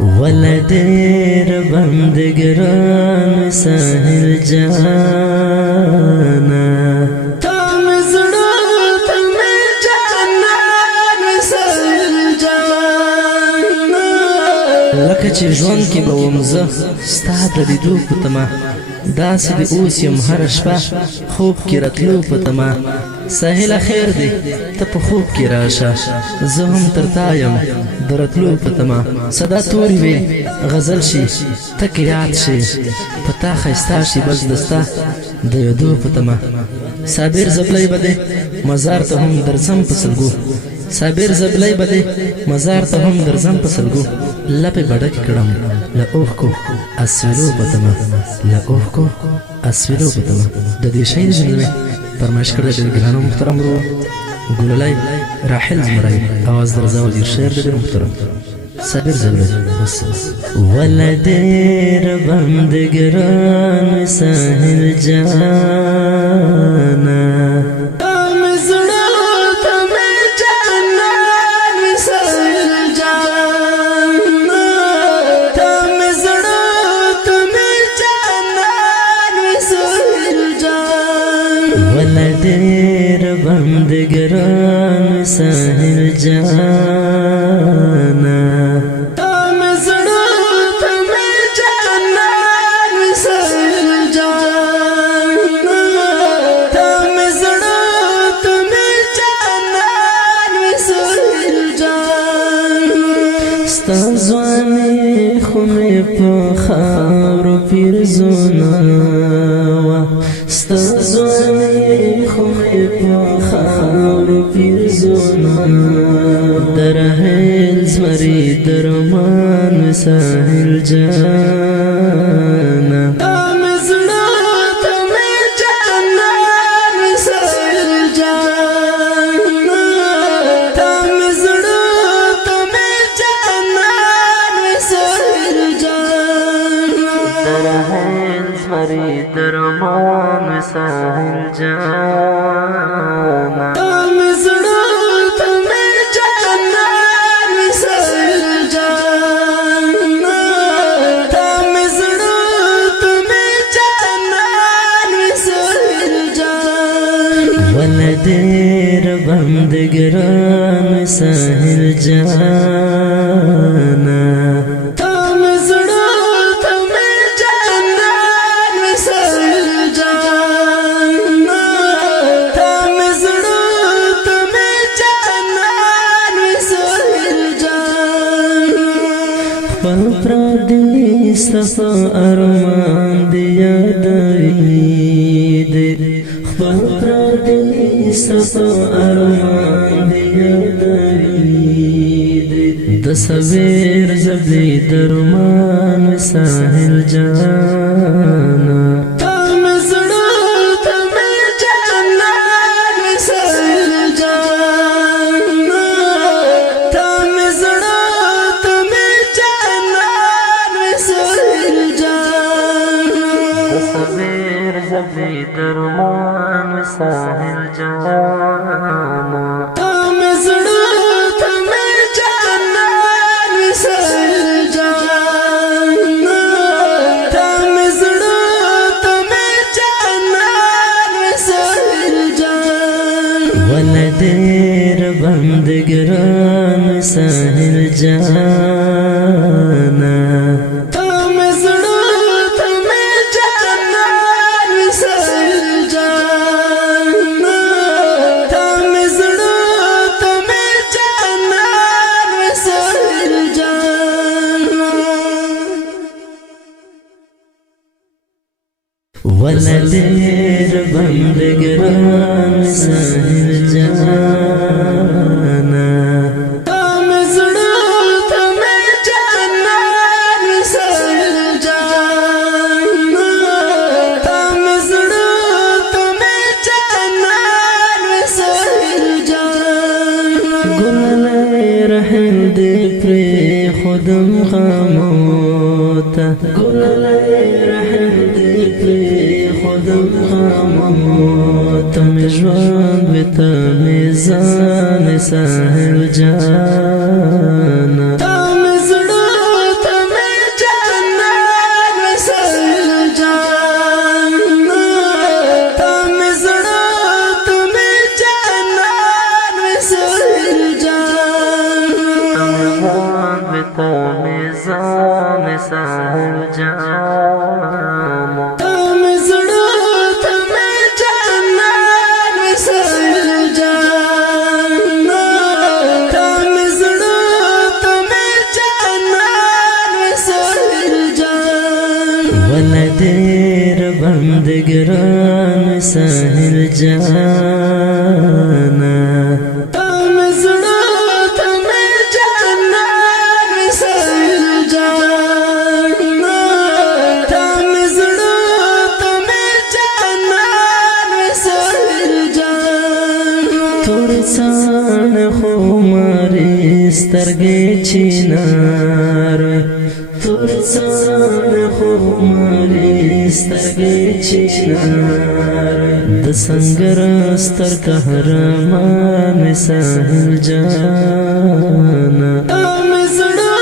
ولدير بندگران ساحل جانا تام زړه تم جانان ساحل جانا لکه چې ژوند کې به وم زه ستا د لیدو په تمه داسې د اوس یم هره شپه خوب کې راتلو په تمه ساحله خیر دی ته په خوب کې راشه زه هم تر تا یم د راتلو په تمه صدا تورې وې غزل شي ته یاد شي په تا ښایسته شي بس دستا د یادو په تمه صابر زبلی به دی مزار ته هم درځم په سلګو صابر زبلی به دی مزار ته هم درځم په سلګو لپې به ډکې کړم له اوښکو اسویلو په تمه له اوښکو اسویلو په تمه د دې شی د جملې فرمایش کړی ډېر ګرانو محترم ورو ګلالۍ راحل زمری اواز درځه وزیر شعر ډېر محترم صابر زبلی ولدير بندگران ساحل جانا تام زړه تم جانان ساحل جانا تام زړه تم جانان ساحل جانا ولدير بندگران ساحل جانا ستا ځواني خو مې په خاورو پیرزونه وه ستا ځواني خو مې په خاورو پیرزونه د رحیل زمري د رومان ساحل جانا تام زړه تم جانان ساحل جانا تام زړه تم جانان ساحل جانا د رحیل زمري د رومان ساحل جانا تام زړه تم جانان ساحل جانا تام زړه تم جانان ساحل جانا ولدير بندگران ساحل جانا تام زړه تم جانان ساحل جانا تام زړه تم جانان ساحل جانا خپل پردي ستا ارمان دی یادوي دې خپل پردي ستا ارمان دی یادوي دې د صبر زبلی درمان ساحل جانا تام زړه تم جانان ساحل جانا تام زړه تم جانان ساحل جانا د صبر زبلی درمان ساحل جانا تام زړه تم جانان ساحل جانا تام زړه تم جانان ساحل جانا ولدير بندگران ساحل جانا تام زړه تم جانان ساحل جانا تام زړه تم جانان ساحل جانا ولدير بندگران ساحل جانا تام زړه تم جانان ساحل جانا تام زړه تم جانان ساحل جانا ګلالۍ رحم دې پرې خودم خاموته ګلالۍ رحم دې پرې خودم خاموته مې ژوند وې ته مې ځان ساحل جانا تام زړه ته جانا تمزړه تمه جانان سهل جانا تمزړه تمه جانان سهل جانا تور سان خو ماري سترګې چینار تور سان خو ماري سترګې چینار د سنگر ستر قهرمان ساحل جانا تمزړه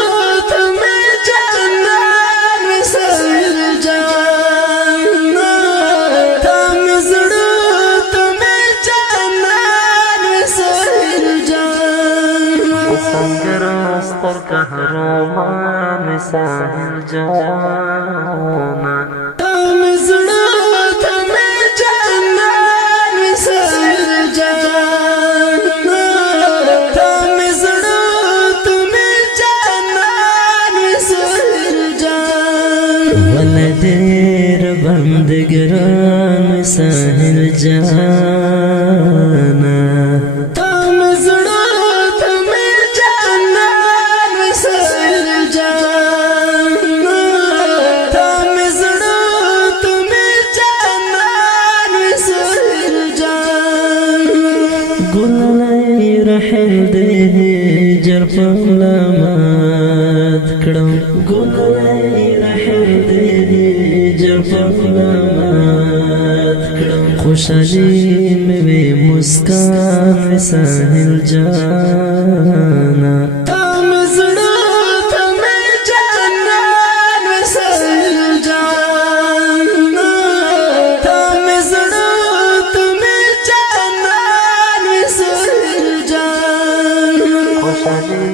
تمه جانان ساحل جانا تمزړه تمه جانان ساحل جانا سنگر ستر قهرمان ساحل جانا تمزړه تمه جانان ساحل جانا تمزړه تمه جانان ساحل جانا ولدیر بندګران ساحل جانا تمزړه تمه جانان ساحل جانا تمزړه تمه جانان ساحل جانا ګلای رحل دې جر په لمات کړم ګلای رحل دې جر په لمات کړم خوشالي مې مسکان ساحل جانا تمزړه تمه جانان ساحل جانا تمزړه تمه جانان ساحل جانا خوشالي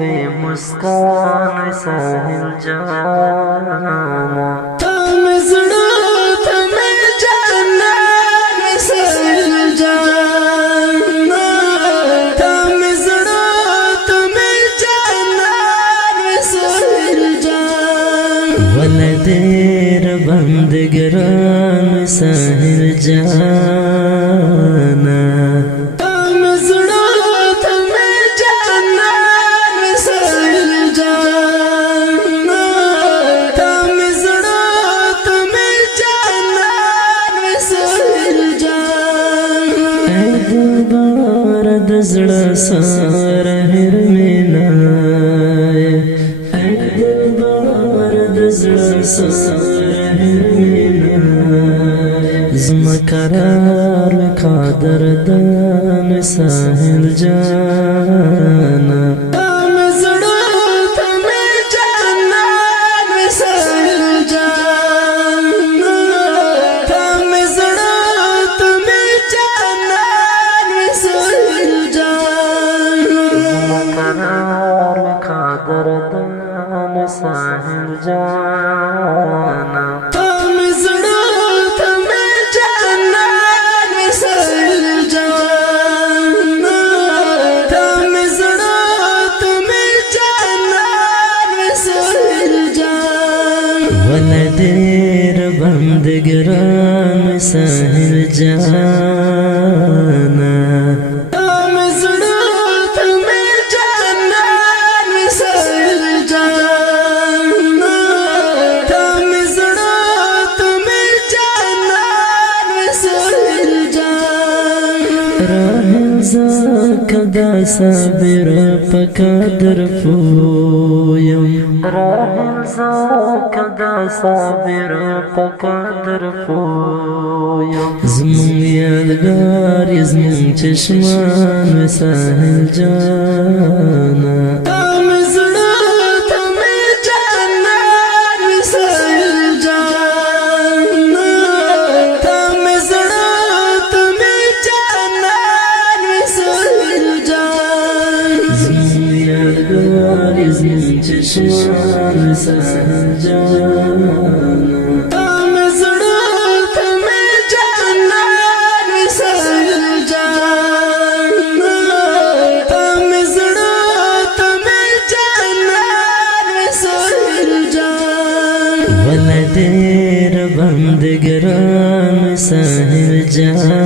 مې مسکان ساحل جانا تمزړه تمه جانان ساحل جانا تمزړه تمه جانان ساحل جانا ولدیر بندګران ساحل جانا تمزړه تمه جانان ساحل جانا تمزړه تمه جانان ساحل جانا اے دلبر د زړه سره هر مینا اے دلبر د زړه سره هر مینا زما قرار قادر دان ساحل جانا تمزړه تمه جانان ساحل جانا تمزړه تمه جانان ساحل جانا زما قرار قادر دان ساحل جانا تمزړه تمه جانان ساحل جانا تمزړه تمه جانان ساحل جانا ولدیر بندګران ساحل جانا تمزړه تمه جانان ساحل جانا تمزړه تمه جانان ساحل جانا راهل زکدا صبر پقدر پویم راهل زکدا صبر پقدر پویم زمون یادگار زمون چشمان ساحل جانا تمزړه تمه جانان ساحل جانا تمزړه تمه جانان ساحل جانا زمون یادگار زمون چشمان ساحل جانا تمزړه تمه جانان ساحل جانا تمزړه تمه جانان ساحل جانا ولدیر بندګران ساحل جانا